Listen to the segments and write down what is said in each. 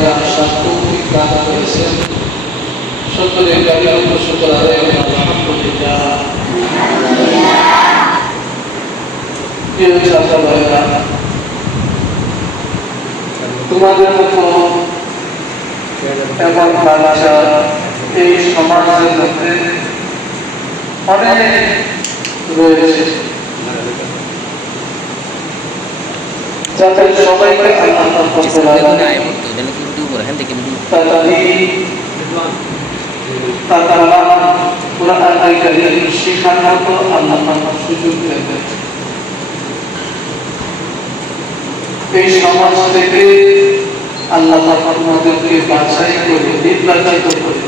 আমাদেরকে আসার তৌফিক দান করেছেন। সকলে কালিমা শুকর আদায় করি আলহামদুলিল্লাহ। প্রিয় ছাত্র ভাইরা, তোমাদের মতো এবং বাচ্চা এই সমাজের মধ্যে অনেক রয়েছে, যাতে সবাইকে আল্লাহ শিখার মতো আল্লাহ সুযোগ দেবে। এই সমাজ থেকে আল্লাহ আমাদেরকে বাছাই করে নির্বাচিত করে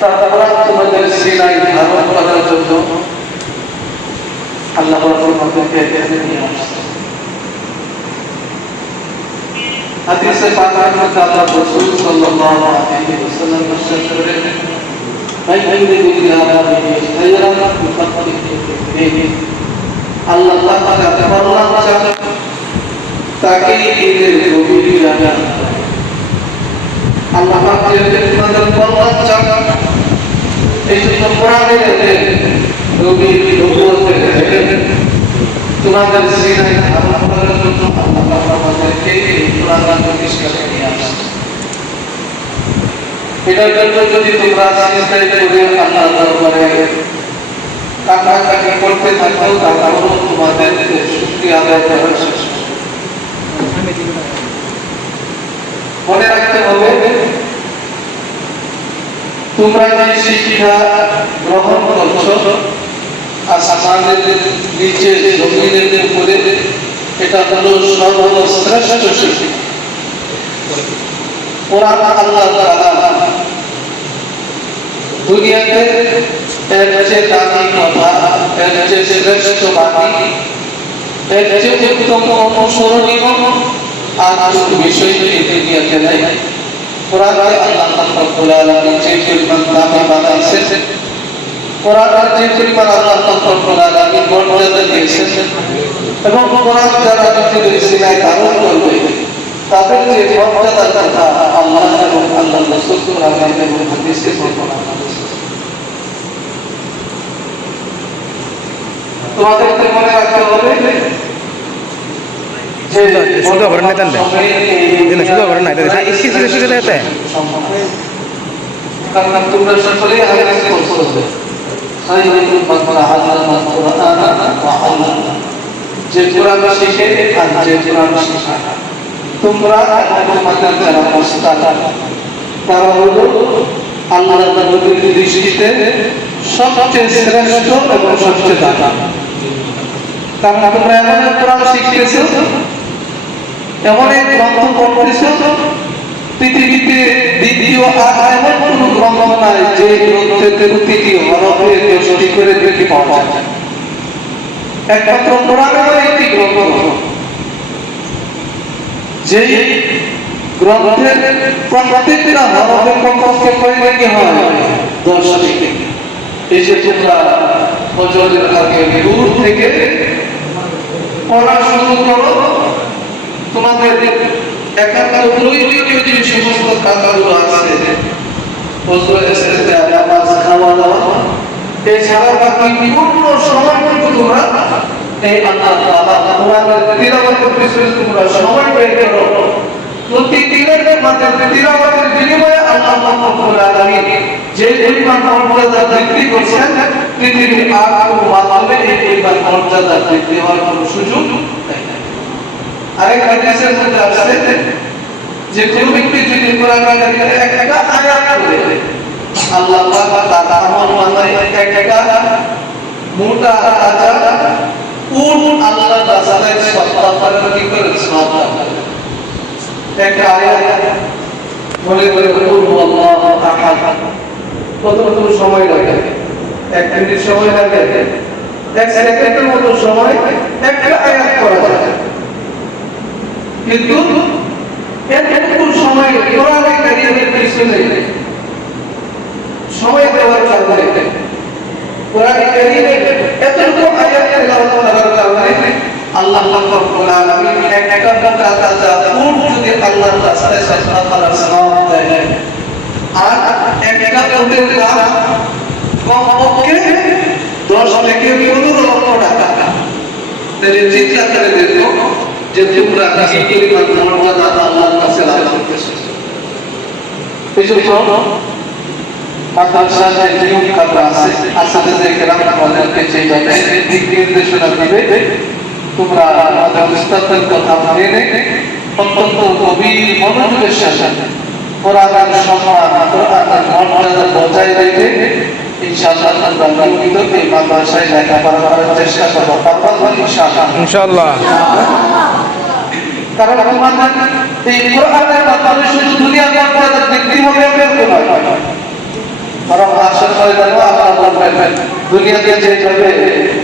তারপর তোমাদের সিনাই ধারণ করার জন্য আল্লাহ আমাদেরকে এখানে নিয়ে আসছে। হাদিসে পাকের মধ্যে আল্লাহ রাসূল সাল্লাল্লাহু আলাইহি ওয়াসাল্লাম ইরশাদ করেন, মান ইউরিদুল্লাহু বিহি খায়রান ইউফাক্কিহু ফিদ্দীন। আল্লাহ তাআলা কল্যাণ চান, তাকে দ্বীনের গভীরে জানান। আল্লাহ পাক যে তোমাদের কল্যাণ চান, এই জন্য কোরআনের গভীর নবুয়তে তোমাদের সিনাই ধারণ করার জন্য আল্লাহ আমাদেরকে কোরআন প্রতিষ্ঠা নিয়ে আসছে। এটার জন্য যদি তোমরা সিজদায় করে আল্লাহর দরবারে কান্নাকাটি করতে থাকো, তাহলে তোমাদের শুকরিয়া আদায় করা শেষ। মনে রাখতে হবে, তোমরা যে শিক্ষা গ্রহণ করছো আসমানের নিচে জমিনের উপরে, এটা হলো সর্বশ্রেষ্ঠ শিক্ষা। কোরআন আল্লাহ তাআলা দুনিয়াতে এর চেয়ে দামি কথা, এর চেয়ে শ্রেষ্ঠ বাণী, এর চেয়ে উত্তম অনুসরণীয় আর বিষয় দুনিয়াতে নাই। কোরআনকে আল্লাহ রাব্বুল আলামিন যে পরিমাণ দামি বানাইছেন, কোরআনের যে পরিমাণ আল্লাহ রাব্বুল আলামিন মর্যাদা দিয়েছেন, এবং কোরআন যারা নিজেদের সিনায় ধারণ করবে তাদের যে মর্যাদার কথা আল্লাহ এবং আল্লাহ রাসূল কোরআন এবং হাদিসে বর্ণনা করেছেন। তোমাদেরকে মনে রাখতে হবে যে শুধু অবরণ নেতান না, শুধু অবরণ না, এটা ইসি শুধু দেতে কারণ তোমরা সকলেই হাদিস পড়ছো। খায়রুল মাকরা হাদাল কুরআন ওয়া আল্লাহ, যে কোরআন শিখে আর যে কোরআন শেখায়। তোমরা তোমাদের যারা মুস্তাদ, তারা হলো আল্লাহর নবীর দৃষ্টিতে সবচেয়ে শ্রেষ্ঠ এবং সবচেয়ে দামি। কারণ তোমরা এমন কোরআন শিখতেছো, এমন এক গ্রন্থ পড়তেছো, পৃথিবীতে দ্বিতীয় আর এমন কোন গ্রন্থ নাই যে গ্রন্থের প্রতিটি হরফে 10টি করে দেখি পাওয়া যায়। একমাত্র কোরআনের একটি গ্রন্থ যে গ্রন্থের প্রত্যেকটা হরফে কমপক্ষে কয় নাকি হয় 10টি। এই যে তোমরা ফজরের আগে দূর থেকে পড়া শুরু করো, তোমাদের একান্ত প্রয়োজনীয় যে সমস্ত কাজগুলো আছে, ফজর ইস্তেজা, নামাজ, খাওয়া দাওয়া, এছাড়া বাকি পূর্ণ সময়টুকু তোমরা এই আল্লাহ তাআলা কোরআনের তিলাওয়াতের পিছনে তোমরা সময় ব্যয় করো। প্রতিদিনের মাঝে তিলাওয়াতের বিনিময়ে আল্লাহ রাব্বুল আলামিন যে পরিমাণ মর্যাদা বৃদ্ধি করছেন, পৃথিবীর আর কোনো মাধ্যমে এই পরিমাণ মর্যাদা বৃদ্ধি হওয়ার কোনো সুযোগ নেই। আরেক হাদিসের মধ্যে আছে যে কোনো ব্যক্তি যদি কোরআন কারিমের একটা আয়াত পড়ে, আল্লাহ পাক তার আমল নামায় একটা মোটা তাজা উট আল্লাহর রাস্তায় সদকা করার কি করে সওয়াব পায়। একটা আয়াত বলে বলে আল্লাহু আহাদ, কত সময় লাগে? 1 মিনিট সময় লাগে, 1 সেকেন্ডের মতো সময় একটা আয়াত পড়া যায়। কিন্তু এতটুকু সময় কোরআনে কারিমের পিছনে সময় দেওয়ার কারণে, কোরআনে কারিমের এতটুকু আয়াত তেলাওয়াত করার কারণে আল্লাহ পাক রব্বুল আলামিন একটা তাজা উট যদি আল্লাহর রাস্তায় সাজদা করার সওয়াব দেয় আর একটা উটের দাম কমপক্ষে 10 থেকে 15 লক্ষ টাকা। তাহলে চিন্তা করে দেখো যে তোমরা কি পরিমাণ মর্যাদা আল্লাহর কাছে লাভ করতেছো। এই জন্য মাদ্রাসার যে নিয়ম কানুন আছে আসাদের কেরাম আমাদেরকে যেভাবে দিক নির্দেশনা দিবে তোমরা আমাদের উস্তাদের কথা মেনে অত্যন্ত গভীর মনোযোগের সাথে কোরআনের সম্মান কোরআনের মর্যাদা বজায় রেখে ইনশাআল্লাহ তোমরা নিয়মিত এই মাদ্রাসায় লেখাপড়া করার চেষ্টা করো। পারবা ইনশাআল্লাহ। কারণ তোমাদের এই কোরআনের মাধ্যমে শুধু দুনিয়ার মর্যাদা বৃদ্ধি হবে এরকম নয়, বরং আশা করে জানো আল্লাহ বলবেন দুনিয়াতে যেভাবে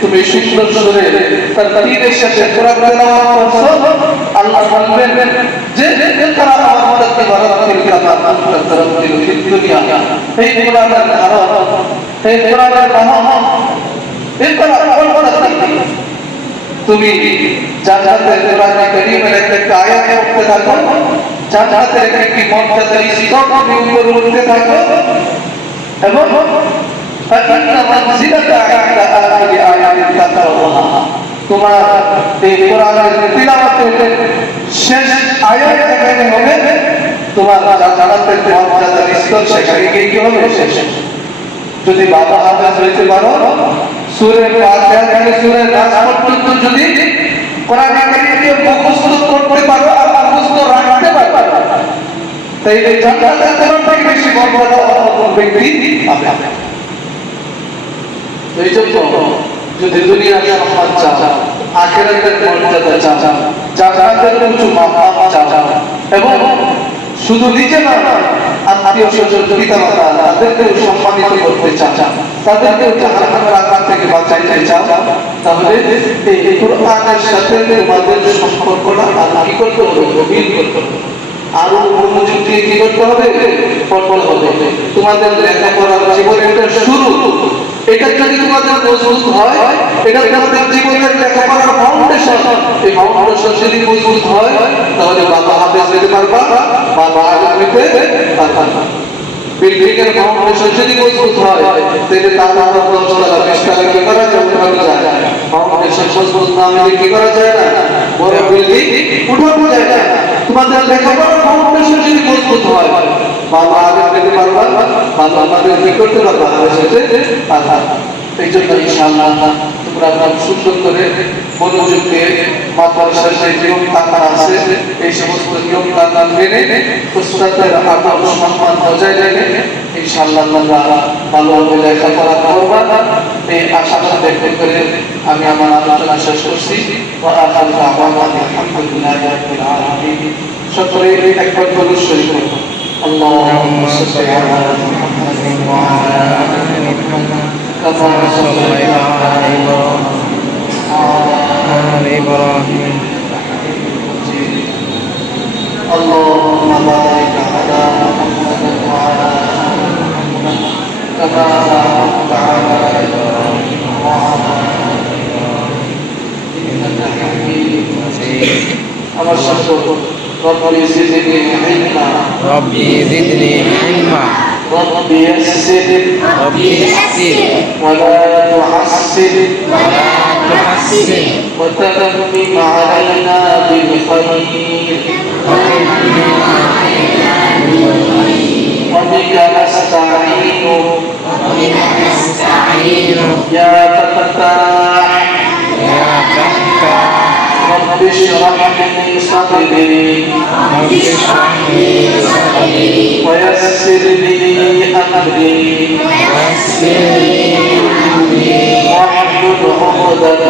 তুমি সুন্দর সুরে তার তীরের সাথে কোরআন তেলাওয়াত করছো আল্লাহ বলবেন যে তারা আমার মদদকে বারাকাতিল কামা তারাতিল ফিদ দুনিয়া। এই কোরআনের ধারণ এই কোরআনের রহমত এই কোরআন তুমি জান্নাতের কোরআনে কারীমের একটা আয়াত পড়তে থাকো, জান্নাতের একটি মর্যাদার স্তর তুমি উপরে উঠতে থাকো এবং তোমার এই কোরআনের তিলাওয়াতের শেষ আয়াত যেখানে হবে তোমার জান্নাতের মর্যাদার স্তর সেখানে গিয়ে কি হবে শেষ। যদি বাবা হাফেজ হইতে পারো সূরা ফাতিহা থেকে সূরা নাস পর্যন্ত যদি কোরআন কারীমকে মুখস্থ করতে পারো আর মুখস্থ রাখতে পারো তাইলে জান্নাতের থেকে বেশি মর্যাদা অন্য ব্যক্তি পাবে। এই জন্য যদি দুনিয়ার সম্মান চাও, আখিরাতের মর্যাদা চাও, জান্নাতের উঁচু মাকাম চাও এবং শুধু নিজে না আত্মীয় স্বজন পিতা মাতা তাদেরকেও সম্মানিত করতে চাও, তাদেরকেও জাহান্নামের আগুন থেকে বাঁচাইতে চাও, তাহলে এই কোরআনের সাথে তোমাদের সম্পর্কটা আল্লাহ কি করতে হবে, গভীর করতে হবে, আরো মনোযোগ দিয়ে কি করতে হবে, পড়তে হবে। তোমাদের লেখাপড়ার জীবনের শুরু এটা যদি তোমাদের মজবুত হয়, এটা তোমাদের জীবনের লেখাপড়ার ফাউন্ডেশন, এই ফাউন্ডেশন যদি মজবুত হয় তাহলে বাবা হাফেজ হতে পারবা, বাবা আলেম হতে পারবা। বিল্ডিং এর ফাউন্ডেশন যদি মজবুত হয় তাহলে তালা 10 তলা 20 তলা কি করা যায়, ফাউন্ডেশন মজবুত না হলে কি করা যায় না, বড় বিল্ডিং উঠানো যায় না। তোমাদের লেখাপড়ার ফাউন্ডেশন যদি মজবুত হয় বাবা আলেম হতে পারবা, বাবা আমাদের কি করতে পারবা, হাফেজ হতে পারবা। এই জন্য ইনশাআল্লাহ তোমরা খুব সুন্দর করে মনোযোগ দিয়ে মাদ্রাসার যে নিয়ম কানুন আছে এই সমস্ত নিয়ম কানুন মেনে উস্তাদের আদব সম্মান বজায় রেখে ইনশাআল্লাহ তোমরা ভালোভাবে লেখাপড়া করবা। এই আশা ব্যক্ত করে আমি আমার আলোচনা শেষ করছি। ওয়া আখিরু দাওয়ানা আলহামদুলিল্লাহি রাব্বিল আলামিন। সকলে একবার দরুদ শরীফ পড়ুন। আল্লাহুম্মা সাল্লি আলা মুহাম্মাদিন ওয়া আলা আলি মুহাম্মাদ كما صليت على إبراهيم اللهم بارك على محمد وعلى آل محمد كما باركت على إبراهيم وعلى آل إبراهيم إنك حميد مجيد. أما الشكر ربي زدني علما ربي زدني علما ربي يسر ولا تحسن وتمم علينا بالخير وبك نستعين يا فتاح رب اشرح لي صدري ويسر لي أمري واحلل عقدة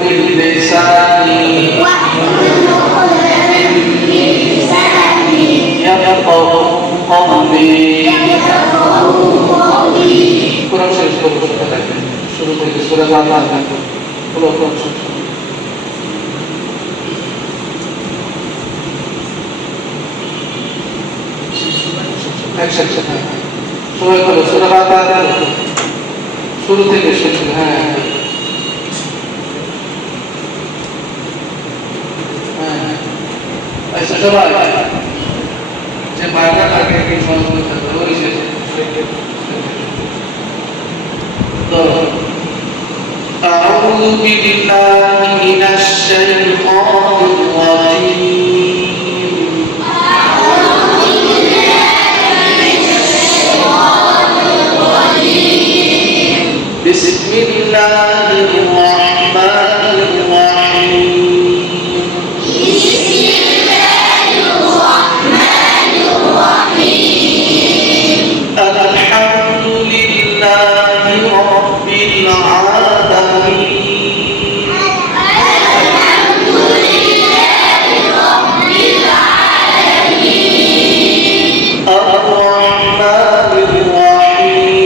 من لساني يفقه قولي. قرآن شريف শুরু থেকে সূরা ফাতিহা পুরো সবাই বলো সূরা ফাতিহা শুরু থেকে শেষ। হ্যাঁ সবাই যে বাইরে থাকে কি সংস্কৃত হয়েছে তো أعوذ بالله من الشيطان الرجيم بسم الله الرحمن الرحيم الحمد لله رب العالمين الرحمن الرحيم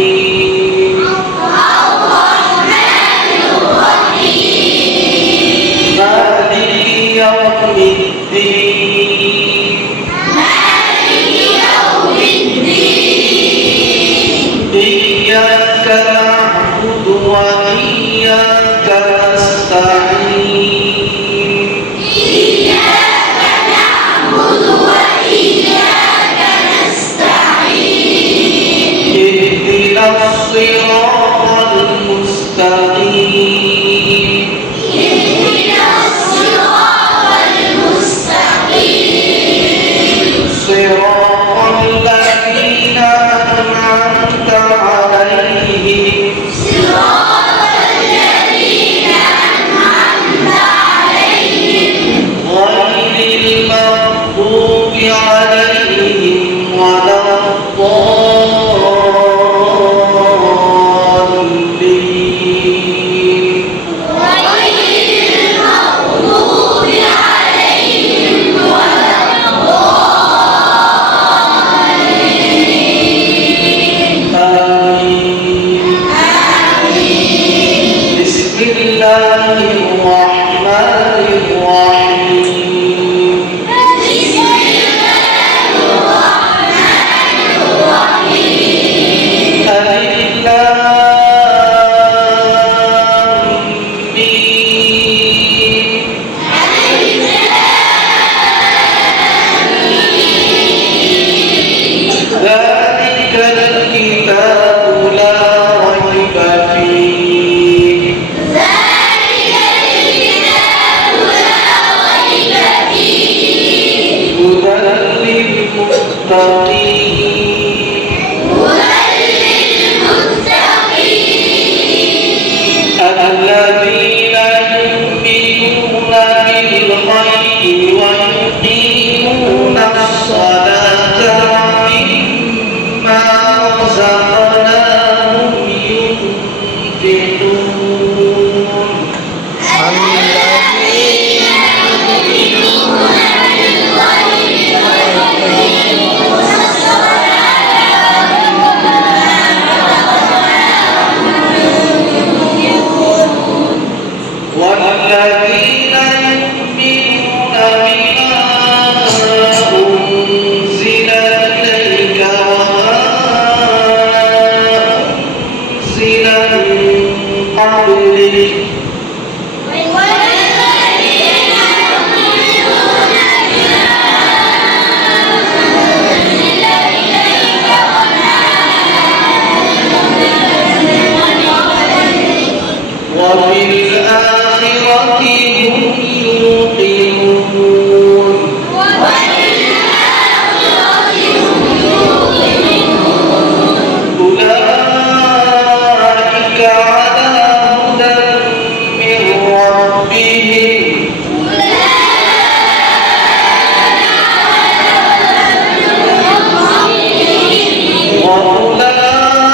مالك يوم الدين إياك نعبد وإياك نستعين اهدنا الصراط المستقيم صراط الذين أنعمت عليهم غير المغضوب عليهم ولا الضالين آمين بسم الله الرحمن الرحيم ألف لام ميم ذلك الكتاب لا ريب فيه هدى للمتقين الذين يؤمنون بالغيب ويقيمون الصلاة ومما رزقناهم ينفقون والذين يؤمنون بما أنزل إليك وما أنزل من قبلك وبالآخرة هم يوقنون أولئك على هدى من ربهم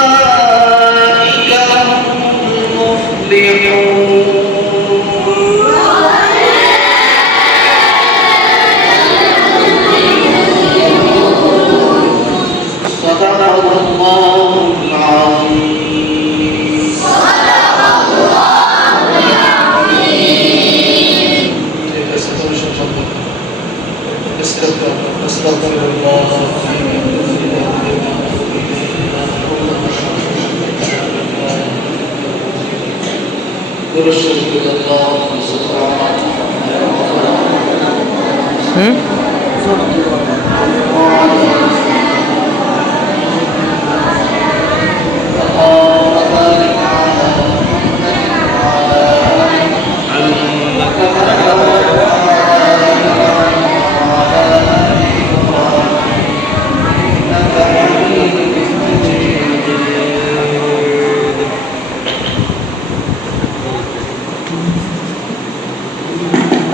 وأولئك هم المفلحون صدق الله العظيم استغفر الله درشد الله سبحانه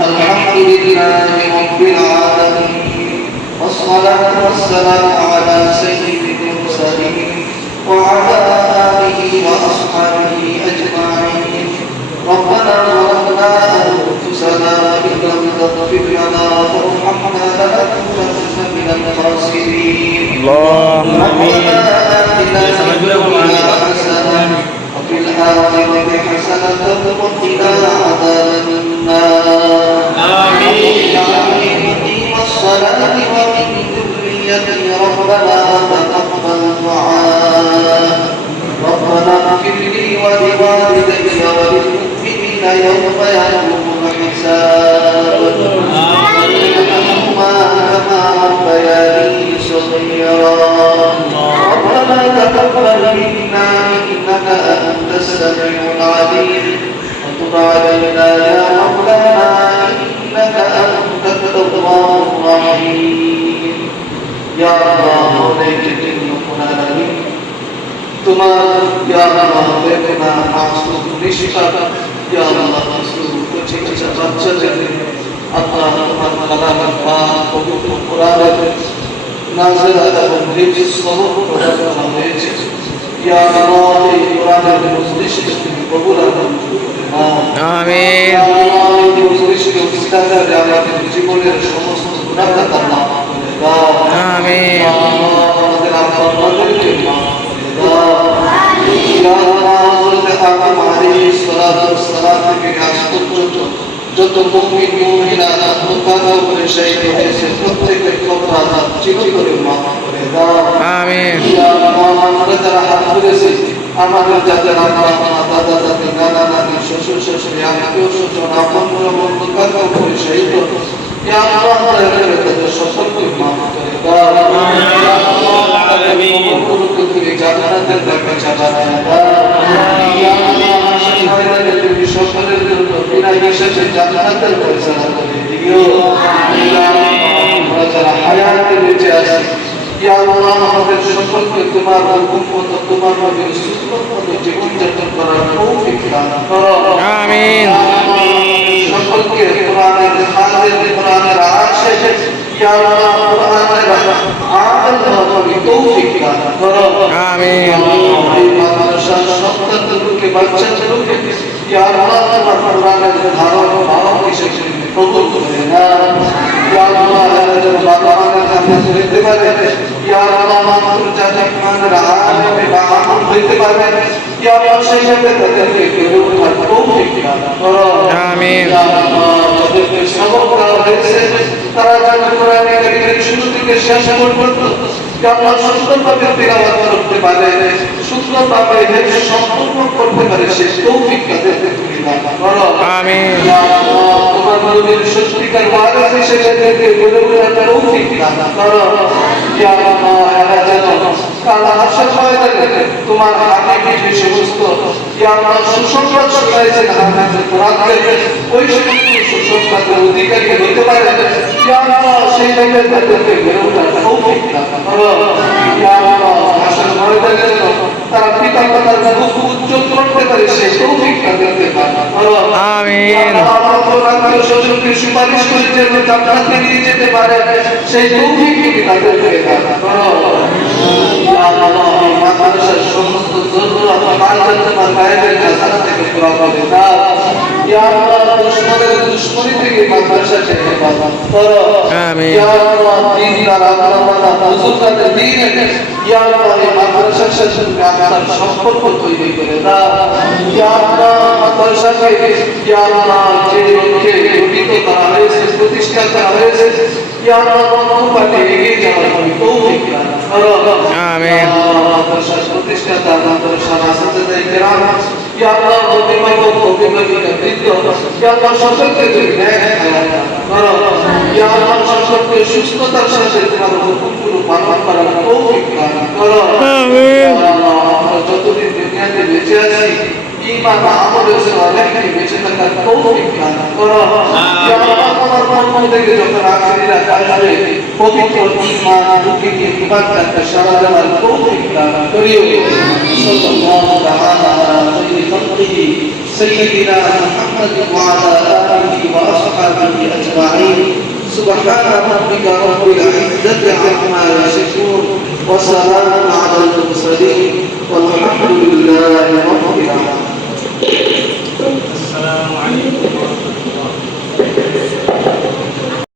الحمد لله رب العالمين والصلاة والسلام على سيد المرسلين وعلى آله وأصحابه أجمعين ربنا ظلمنا أنفسنا وإن لم تغفر لنا وترحمنا لنكونن من الخاسرين اللهم آمين. ربنا آتنا في الدنيا حسنة وفي الآخرة حسنة وقنا عذاب النار آمين مقيم الصلاة ومن ذريتي ربنا وتقبل دعاء ربنا اغفر لي ولوالدي وللمؤمنين يوم يقوم الحساب ارحمهما كما ربياني صغيرا ربنا تقبل منا انك انت السميع العليم وتب علينا يا مولانا انك انت التواب الرحيم يا الله عليك العالمين তোমার ইয়া আল্লাহ বেদনা মাসুম নিষ্পাপ ইয়া আল্লাহ মাসুম কুচি কুচি বাচ্চাদের আল্লাহ তোমার কালাম পাক পবিত্র কোরআনের নাযিল এবং হিফজ সহ প্রদান করা হয়েছে ইয়া আল্লাহ এই কোরআনের মজলিসকে তুমি কবুল আমিন। এই মজলিসকে উস্তাদের আমাদের জীবনের সমস্ত গুনাহ আল্লাহ মাফ করে দাও আমিন। আমাদের আল্লাহকে মাফ করে দাও যত মুমিন মুমিনা আত্মকার করে শহীদ হয়েছে প্রত্যেকের কবর আযাব চিরতরে মাফ করে দাও আমিন। ইয়া আল্লাহ আমরা যারা হাত তুলেছি আমাদের যাদের আব্বা মা দাদা দাদি নানা নানি শ্বশুর শাশুড়ি আত্মীয় স্বজন আপন বন্ধুকার করে শহীদ ইয়া আল্লাহ তাদের সকলকে মাফ করে দাও ইয়া আল্লাহ আলামিন তুমি জান্নাতের দরজা বানায় দাও ইয়া আল্লাহ শহীদদের সকলের জন্য বিনা হিসাবে জান্নাতের ফয়সালা করে দিও ইয়া আল্লাহ আমরা যারা হায়াতে বেঁচে আছি ইয়া আল্লাহ আমাদের সকলকে তোমার হুকুম মতো তোমার নবীর সুন্নাত মতো জীবন যাপন করার তৌফিক দান করো আমিন। সকলকে কোরআনের হাফেজ কোরআনের আশিক ইয়া আল্লাহ কোরআনের আমল করার তৌফিক দান করো আমিন। এই মাদ্রাসার সন্তানদেরকে বাচ্চাদেরকে ইয়া আল্লাহ তোমার কোরআনের ধারণ ধারণ হিসেবে কবুল করে নাও ইয়া আল্লাহ আমাদের বাবাদের হাফেজ হইতে পারে ইয়া আল্লাহ আমাদের যাতে কোরআনের আলেমে বা আমল হইতে পারে ইয়া আল্লাহ সেই সাথে তাদেরকে কবুল করার তৌফিক দান করো আমিন। ইয়া আল্লাহ যাদেরকে সবক দেওয়া হয়েছে তারা যেন কোরআনে কারীমের শুরু থেকে শেষ পর্যন্ত ইয়া আল্লাহ সুন্দরভাবে তিলাওয়াত করতে পারে সুন্দরভাবে হেফজ সম্পূর্ণ করতে পারে সেই তৌফিক তাদেরকে তুমি দান করো আমিন। ইয়া আল্লাহ তোমার নবীর সত্যিকার ওয়ারিস হিসেবে তাদেরকে গড়ে ওঠার তৌফিক দান করো ইয়া আল্লাহ এরা যেন কাল হাসর ময়দানে তোমার হাবিবের যে সমস্ত ইয়া আল্লাহ সুসংবাদ শোনাইছেন হাদিসে কোরআনকে ওই সমস্ত সুসংবাদের অধিকারী হতে পারে ইয়া আল্লাহ সেই জায়গায় তাদেরকে গড়ে ওঠার তৌফিক দান করো ইয়া আল্লাহ হাসর ময়দানে তারা পিতা মাতার মুখ উজ্জ্বল করতে পারে সেই তৌফিক তাদেরকে দান করো আমিন। আল্লাহ সজনকে সুপারিশ করে যেন জান্নাতে নিয়ে যেতে পারে সেই তৌফিক তুমি তাদেরকে দান করো ইয়া আল্লাহ মাদ্রাসার সমস্ত জরুরত কাজ তোমার গায়েবের খাজানা থেকে পুরা করে দাও ইয়া আল্লাহ দুশমনী থেকে মাদ্রাসাকে হেফাজত করো আমিন। ইয়া আল্লাহ দ্বীনদার আল্লাহওয়ালা বুজুর্গদের দ্বীনে ইয়া আল্লাহ এই মাদ্রাসার সাথে তুমি আপনার সম্পর্ক তৈরি করে দাও ইয়া আল্লাহ মাদ্রাসাকে ইয়া আল্লাহ যে লক্ষ্যে গঠিত করা হয়েছে প্রতিষ্ঠা করা হয়েছে ইয়া আল্লাহ তোমাকে এগিয়ে যাওয়ার তৌফিক দান করো আমিন। মাদ্রাসার প্রতিষ্ঠাতা মাদ্রাসার আসatidai kiram ইয়া আল্লাহ অভিভাবক অভিভাবিকা বৃন্দ ইয়া আল্লাহ সকলকে তুমি নেক হায়াত দান করো ইয়া আল্লাহ সকলকে সুস্থতার সাথে তোমার হুকুমগুলো পালন করার তৌফিক দান করো আমিন। ইয়া আল্লাহ আমরা যতদিন দুনিয়াতে বেঁচে আছি ঈমান আমলে সালেহকে বেঁচে থাকার তৌফিক দান করো ইয়া আল্লাহ তোমার পক্ষ থেকে যখন আখিরা আসবে পবিত্র ঈমান মুখে ইবাদতকে সারা দেওয়ার তৌফিক দান করিও সাল্লাল্লাহু তাআলা আলা খায়রি খালকিহি سيدنا محمد وعلى آله وأصحابه أجمعين سبحان ربك رب العزة